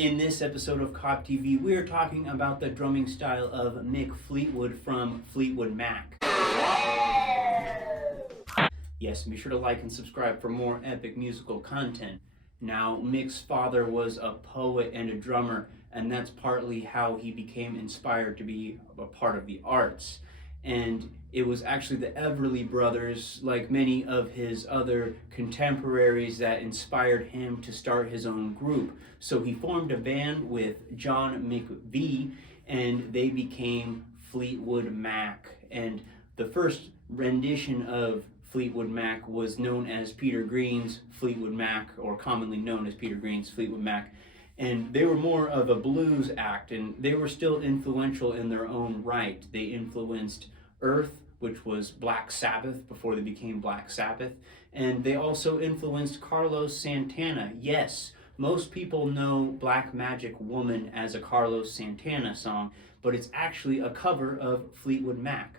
In this episode of Cobb TV, we are talking about the drumming style of Mick Fleetwood from Fleetwood Mac. Yes, be sure to like and subscribe for more epic musical content. Now, Mick's father was a poet and a drummer, and that's partly how he became inspired to be a part of the arts. And it was actually the Everly Brothers, like many of his other contemporaries, that inspired him to start his own group. So he formed a band with John McVie, and they became Fleetwood Mac. And the first rendition of Fleetwood Mac was known as Peter Green's Fleetwood Mac, or commonly known as Peter Green's Fleetwood Mac. And they were more of a blues act, and they were still influential in their own right. They influenced Earth, which was Black Sabbath before they became Black Sabbath, and they also influenced Carlos Santana. Yes, most people know Black Magic Woman as a Carlos Santana song, but it's actually a cover of Fleetwood Mac.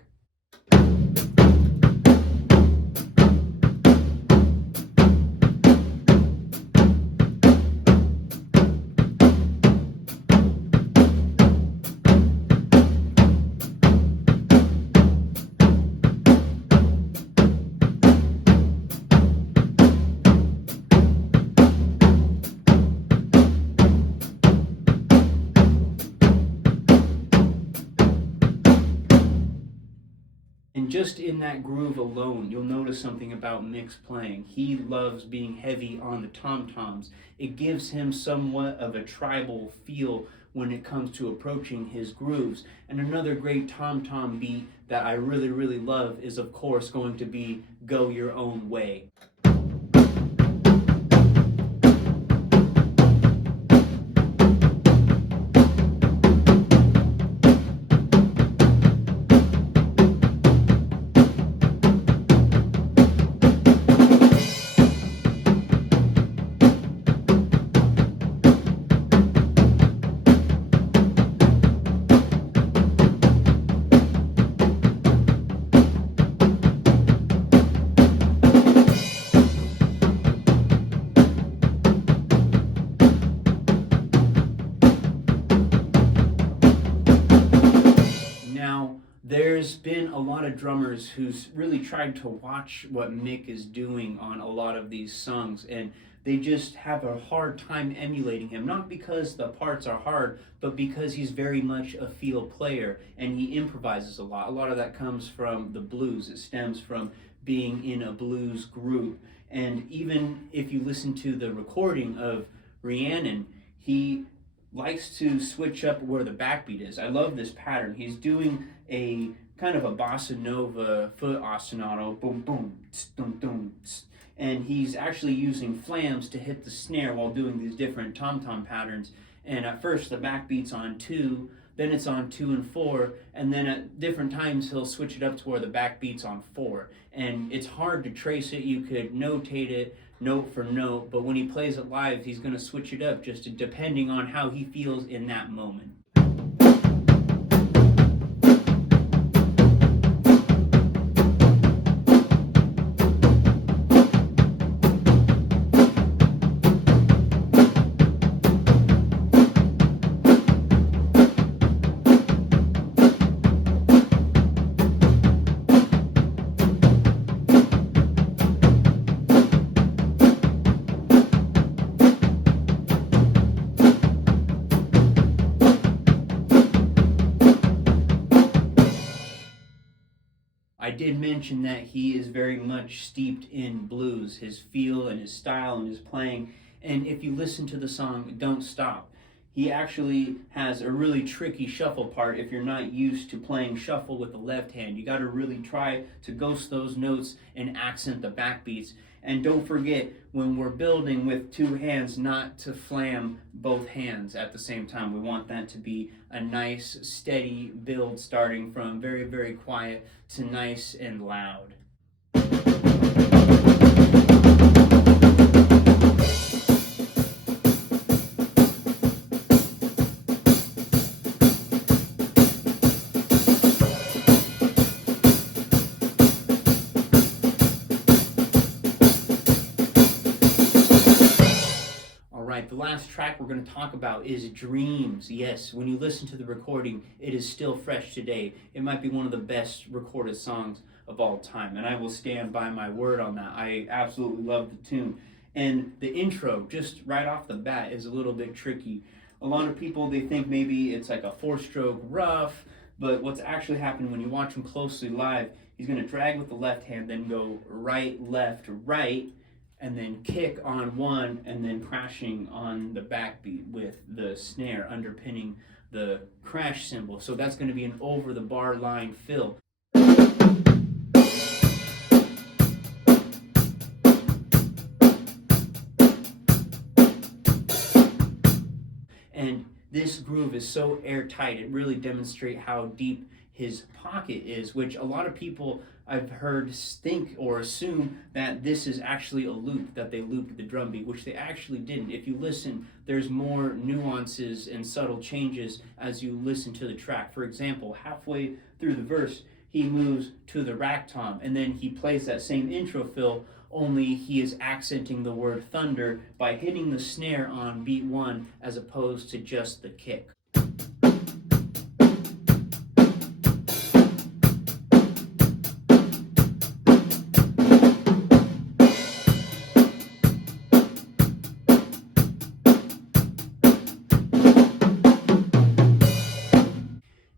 And just in that groove alone, you'll notice something about Mick's playing. He loves being heavy on the tom-toms. It gives him somewhat of a tribal feel when it comes to approaching his grooves. And another great tom-tom beat that I really love is, of course, going to be Go Your Own Way. There's been a lot of drummers who's really tried to watch what Mick is doing on a lot of these songs, and they just have a hard time emulating him, not because the parts are hard, but because he's very much a feel player, and he improvises a lot. A lot of that comes from the blues. It stems from being in a blues group, and even if you listen to the recording of Rhiannon, he likes to switch up where the backbeat is. I love this pattern. He's doing a kind of a bossa nova foot ostinato, boom, boom, tss, dum, dum, tss. And he's actually using flams to hit the snare while doing these different tom-tom patterns. And at first the backbeat's on 2, then it's on 2 and 4, and then at different times he'll switch it up to where the backbeat's on 4. And it's hard to trace it. You could notate it note for note, but when he plays it live, he's going to switch it up just depending on how he feels in that moment. I did mention that he is very much steeped in blues, his feel and his style and his playing. And if you listen to the song Don't Stop, he actually has a really tricky shuffle part. If you're not used to playing shuffle with the left hand, you got to really try to ghost those notes and accent the backbeats. And don't forget, when we're building with 2 hands, not to flam both hands at the same time. We want that to be a nice, steady build, starting from very quiet to nice and loud. right, the last track we're going to talk about is Dreams. Yes, when you listen to the recording, it is still fresh today. It might be one of the best recorded songs of all time, and I will stand by my word on that. I absolutely love the tune. And the intro, just right off the bat, is a little bit tricky. A lot of people, they think maybe it's like a four-stroke rough, but what's actually happening when you watch him closely live, he's going to drag with the left hand, then go right, left, right, and then kick on one, and then crashing on the backbeat with the snare underpinning the crash cymbal. So that's going to be an over-the-bar line fill. And this groove is so airtight, it really demonstrates how deep his pocket is, which a lot of people I've heard think or assume that this is actually a loop, that they looped the drum beat, which they actually didn't. If you listen, there's more nuances and subtle changes as you listen to the track. For example, halfway through the verse, he moves to the rack tom, and then he plays that same intro fill, only he is accenting the word thunder by hitting the snare on beat one as opposed to just the kick.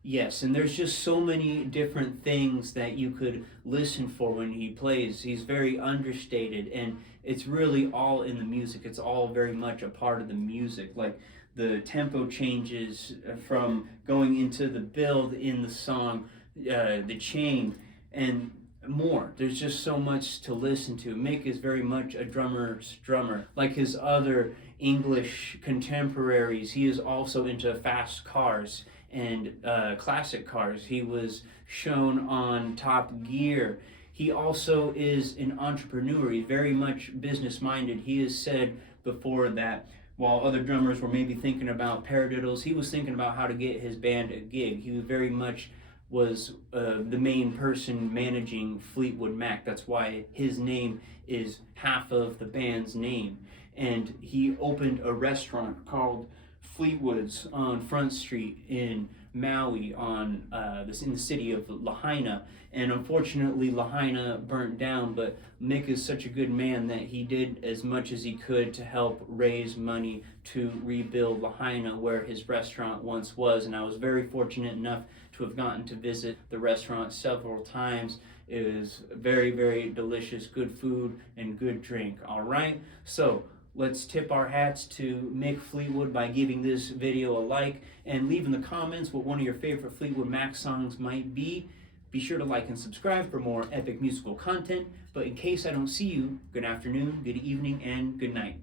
Yes, and there's just so many different things that you could listen for when he plays. He's very understated, and it's really all in the music. It's all very much a part of the music. Like the tempo changes from going into the build in the song, the chain, and more. There's just so much to listen to. Mick is very much a drummer's drummer. Like his other English contemporaries, he is also into fast cars and classic cars. He was shown on Top Gear. He also is an entrepreneur. He's very much business-minded. He has said before that while other drummers were maybe thinking about paradiddles, he was thinking about how to get his band a gig. He very much was the main person managing Fleetwood Mac. That's why his name is half of the band's name. And he opened a restaurant called Fleetwood's on Front Street in Maui in the city of Lahaina. And unfortunately Lahaina burnt down, but Mick is such a good man that he did as much as he could to help raise money to rebuild Lahaina where his restaurant once was. And I was very fortunate enough to have gotten to visit the restaurant several times. It was very, very delicious, good food and good drink. All right, so let's tip our hats to Mick Fleetwood by giving this video a like and leave in the comments what one of your favorite Fleetwood Mac songs might be. Be sure to like and subscribe for more epic musical content. But in case I don't see you, good afternoon, good evening, and good night.